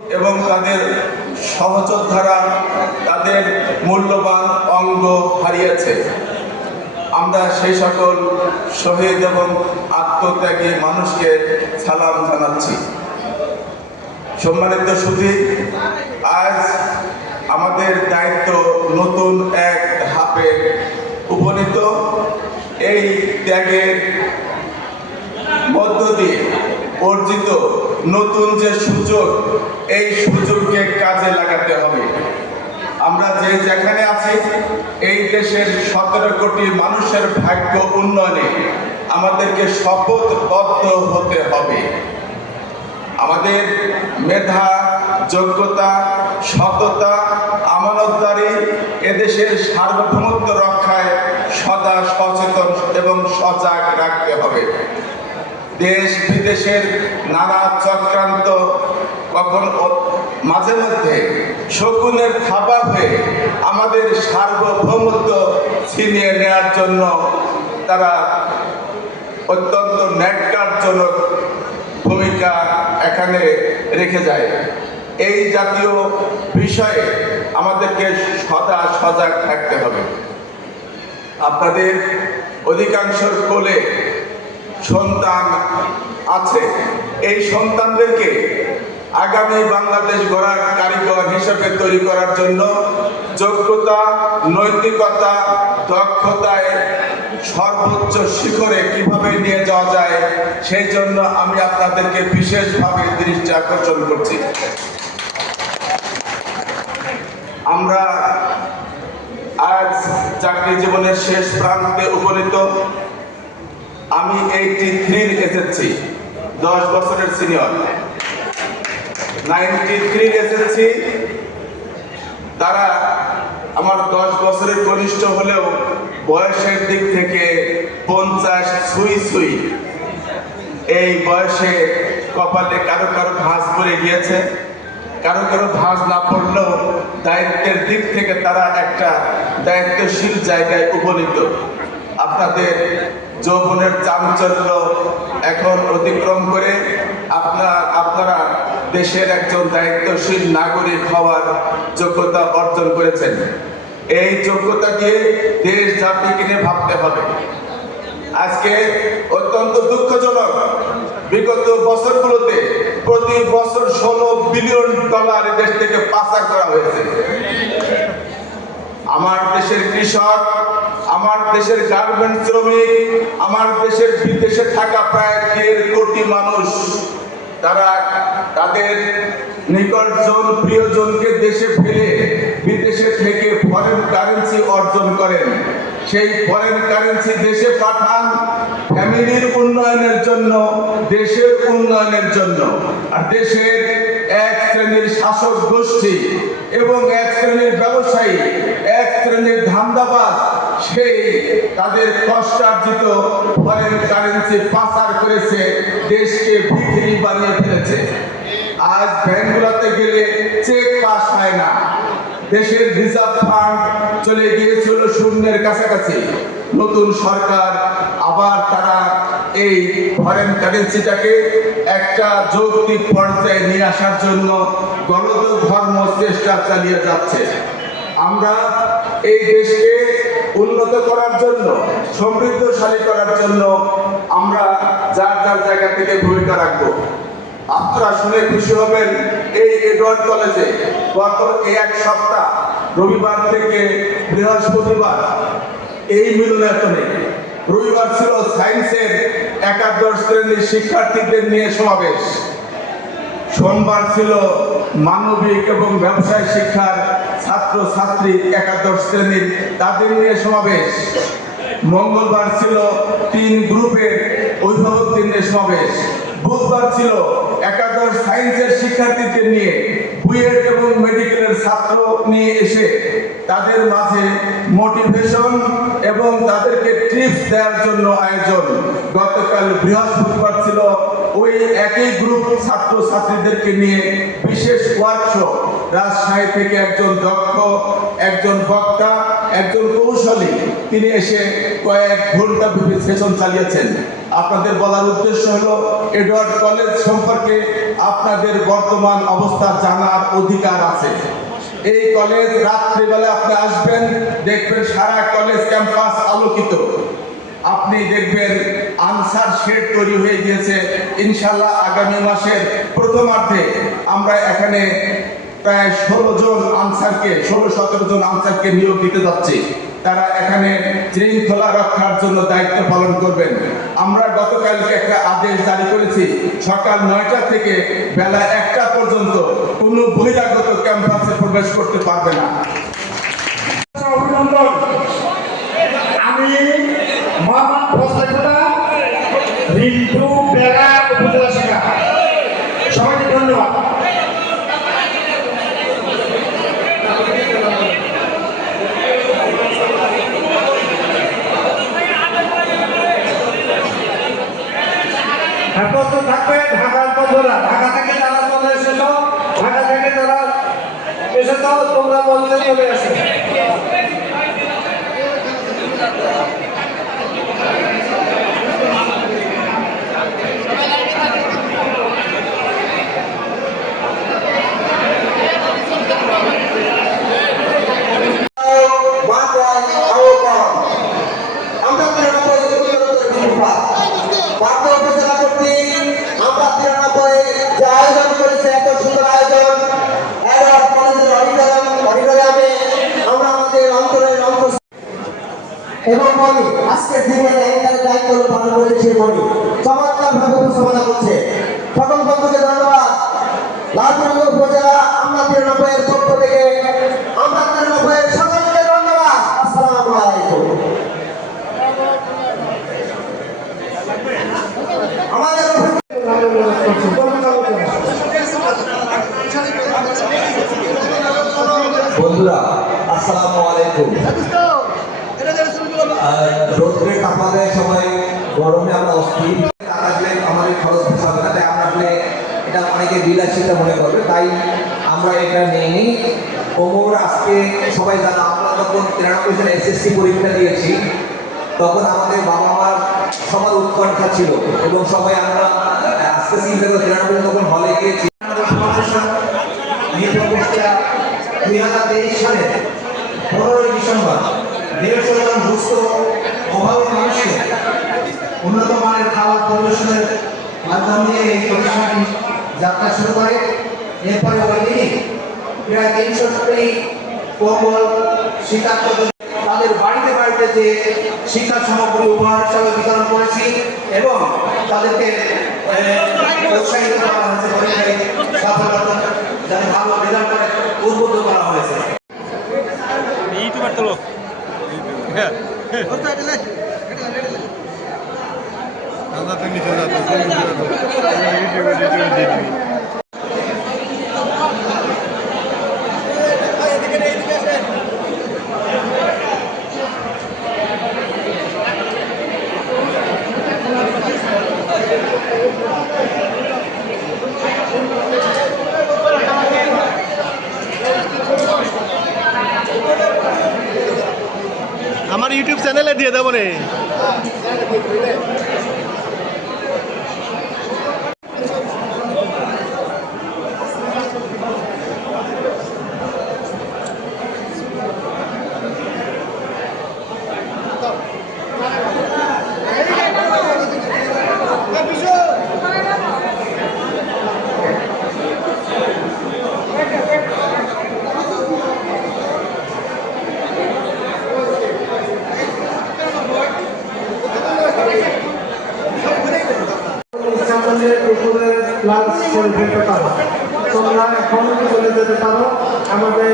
এবং তাদের সহযোদ্ধারা তাদের মূল্যবান অঙ্গ হারিয়েছে। আমরা সেই সকল শহীদ এবং আত্মত্যাগী মানুষকে সালাম জানাচ্ছি। সম্মানিত সুধী, আজ আমাদের দায়িত্ব নতুন এক ধাপে উপনীত। এই ত্যাগের মধ্য দিয়ে অর্জিত নতুন যে সুযোগ, এই সুযোগকে কাজে লাগাতে হবে। আমরা যেখানে আছি, এই দেশের 17 কোটি মানুষের ভাগ্য উন্নয়নে আমাদেরকে শপথবদ্ধ হতে হবে। আমাদের মেধা, যোগ্যতা, সততা, আমানতদারি এদেশের সার্বভৌমত্ব রক্ষায় সদা সচেতন এবং সজাগ রাখতে হবে। দেশ বিদেশের নানা চক্রান্ত কখন মাঝে মধ্যে শকুনের থাবা হয়ে আমাদের সার্বভৌমত্ব ছিনিয়ে নেওয়ার জন্য তারা অত্যন্ত ন্যাক্কারজনক ভূমিকা এখানে রেখে যায়। এই জাতীয় বিষয়ে আমাদেরকে সদা সজাগ থাকতে হবে। আপনাদের অধিকাংশের কোলে সন্তান আছে। এই সন্তানদেরকে আগামী বাংলাদেশ গড়ার কারিগর হিসেবে তৈরি করার জন্য যোগ্যতা, নৈতিকতা, দক্ষতায় সর্বোচ্চ শিখরে কিভাবে নিয়ে যাওয়া যায়, সেই জন্য আমি আপনাদেরকে বিশেষভাবে দৃষ্টি আকর্ষণ করছি। আমরা আজ চাকরি জীবনের শেষ প্রান্তে উপনীত। আমি 83 এসেছি, 10 বছরের সিনিয়র। 93 এসেছি, তারা আমার 10 বছরের কনিষ্ঠ হলেও বয়সের দিক থেকে 50 ছুঁই ছুঁই। এই বয়সে কপালে কারো কারো ভাঁজ পড়ে গিয়েছে, কারো কারো ভাঁজ না পড়লেও দায়িত্বের দিক থেকে তারা একটা দায়িত্বশীল জায়গায় উপনীত। আপনাদের যৌবনের চাঞ্চল্য এখন অতিক্রম করে আপনারা দেশের একজন দায়িত্বশীল নাগরিক হওয়ার যোগ্যতা অর্জন করেছেন। এই যোগ্যতা দিয়ে দেশ জাতিকে নিয়ে ভাবতে হবে। আজকে অত্যন্ত দুঃখজনক, বিগত বছরগুলোতে প্রতি বছর $16 বিলিয়ন দেশ থেকে পাচার করা হয়েছে। আমার দেশের কৃষক, আমার দেশের গার্মেন্টস শ্রমিক, আমার দেশের বিদেশে থাকা প্রায় 1.5 কোটি মানুষ, তারা তাদের নিকটজন প্রিয়জনকে দেশে ফেলে বিদেশে থেকে ফরেন কারেন্সি অর্জন করেন। সেই ফরেন কারেন্সি দেশে পাঠান ফ্যামিলির উন্নয়নের জন্য, দেশের উন্নয়নের জন্য। আর দেশের এক শ্রেণীর শাসক গোষ্ঠী এবং এক শ্রেণীর ব্যবসায়ী, এক শ্রেণীর ধান্দাবাজ, সেই তাদের কষ্টার্জিত ফরেন কারেন্সি পাচার করেছে, দেশকে ভিখিরি বানিয়ে ফেলেছে। আজ ব্যাংকগুলোতে গেলে চেক পাস হয় না। দেশের রিজার্ভ ফান্ড চলে গিয়েছিল শূন্যের কাছাকাছি। নতুন সরকার আবার তারা এই ফরেন কারেন্সিটাকে একটা যৌক্তিক পর্যায়ে নিয়ে আসার জন্য গণধর্ম চেষ্টা চালিয়ে যাচ্ছে। আমরা এই দেশকে উন্নত করার জন্য, সমৃদ্ধশালী করার জন্য আমরা যার যার জায়গা থেকে ভূমিকা রাখবো। আপনারা শুনে খুশি হবেন, এই এডওয়ার্ড কলেজে গত এক সপ্তাহ রবিবার থেকে বৃহস্পতিবার এই মিলনায়তনে, রবিবার ছিল সায়েন্সের 11 শ্রেণীর শিক্ষার্থীদের নিয়ে সমাবেশ, সোমবার ছিল মানবিক এবং ব্যবসায় শিক্ষার ছাত্র ছাত্রী 11 শ্রেণীর তাদের নিয়ে সমাবেশ, মঙ্গলবার ছিল 3 গ্রুপের অভিভাবকদের নিয়ে সমাবেশ, বুধবার ছিল 11 সায়েন্সের শিক্ষার্থীদের নিয়ে, বুয়েট এবং মেডিকেলের ছাত্র নিয়ে এসে তাদের মাঝে মোটিভেশন এবং তাদেরকে টিপস দেওয়ার জন্য আয়োজন। গতকাল বৃহস্পতিবার ছিল ওই একই গ্রুপ ছাত্র ছাত্রীদেরকে নিয়ে বিশেষ ওয়ার্কশপ। রাজশাহী থেকে একজন দক্ষ, একজন বক্তা, একজন কৌশলী, তিনি এসে কয়েক ঘন্টা সেশন চালিয়েছেন। আপনাদের বলার উদ্দেশ্য হলো এডওয়ার্ড কলেজ সম্পর্কে আপনাদের বর্তমান অবস্থা জানার অধিকার আছে। এই কলেজ রাত্রিবেলা আপনি আসবেন, দেখবেন সারা কলেজ ক্যাম্পাস আলোকিত। আপনি দেখবেন আনসার শেড তৈরি হয়ে গিয়েছে। ইনশাল্লাহ আগামী মাসের প্রথমার্ধে আমরা এখানে প্রায় 16-17 জন আনসারকে নিয়োগ দিতে যাচ্ছি। তারা এখানে শৃঙ্খলা রক্ষার জন্য দায়িত্ব পালন করবেন। আমরা গতকালকে একটা আদেশ জারি করেছি, সকাল 9টা থেকে বেলা 1টা পর্যন্ত কোনো বহিরাগত ক্যাম্পাসে প্রবেশ করতে পারবে না। অভিনন্দন। আমি মোহাম্মদ ফজলুল্লাহ রিন্টু বেড়া উপজেলা শাখা, সবাইকে ধন্যবাদ। প্রস্তুত থাকবে ঢাকার বন্ধুরা, ঢাকা থেকে যারা চলে এসেছ, ঢাকা থেকে যারা এসেছ তোমরা বলতে চলে আসো। এবং মনি আজকের দিনে দায়িত্ব পালন করেছে, মনি চমৎকার ভাবে উপস্থাপনা করছে। সকল বন্ধুকে ধন্যবাদ। লালপুর উপজেলা আমরা 93 এর পক্ষ থেকে আমরা 93 এর সকলকে ধন্যবাদ। আসসালামু আলাইকুম। আমাদের বন্ধুরা আসসালামু আলাইকুম। রোদ্রে কাঁপালে সবাই, গরমে আমরা অস্থির, আসলে আমাদের খরচ হবে না, তাই আমরা আসলে এটা অনেকে বিলাসিতা মনে করবে, তাই আমরা এটা নিয়ে নিই। ওমর আজকে সবাই জানা, আমরা যখন 93 সালে SSC পরীক্ষা দিয়েছি তখন আমাদের বাবা মার সবার উৎকণ্ঠা ছিল এবং সবাই আমরা আজকে চিন্তা করে 93 তখন হলে গিয়েছি। 2023 সালে 15 ডিসেম্বর 150 জন দুস্থ অভাবী মানুষকে উন্নত মানের খাবার পরিবেশনের মাধ্যম দিয়ে এই প্রতিষ্ঠানটি যাত্রা শুরু করে। এরপরে ওই দিনই প্রায় 300টি কম্বল শীতার্থ তাদের বাড়িতে বাড়িতে যে শিক্ষা সামগ্রী উপহার হিসাবে বিতরণ করেছি এবং তাদেরকে উৎসাহিত করা হয়েছে পরীক্ষায় সফলতা যাতে ভালো রেজাল্ট করে উদ্বুদ্ধ করা হয়েছে। আমার ইউটিউব চ্যানেলে দিয়ে দেবো রে। লাঞ্চ সেল দিতে পারো, তোমরা এখন চলে যেতে পারো। আমাদের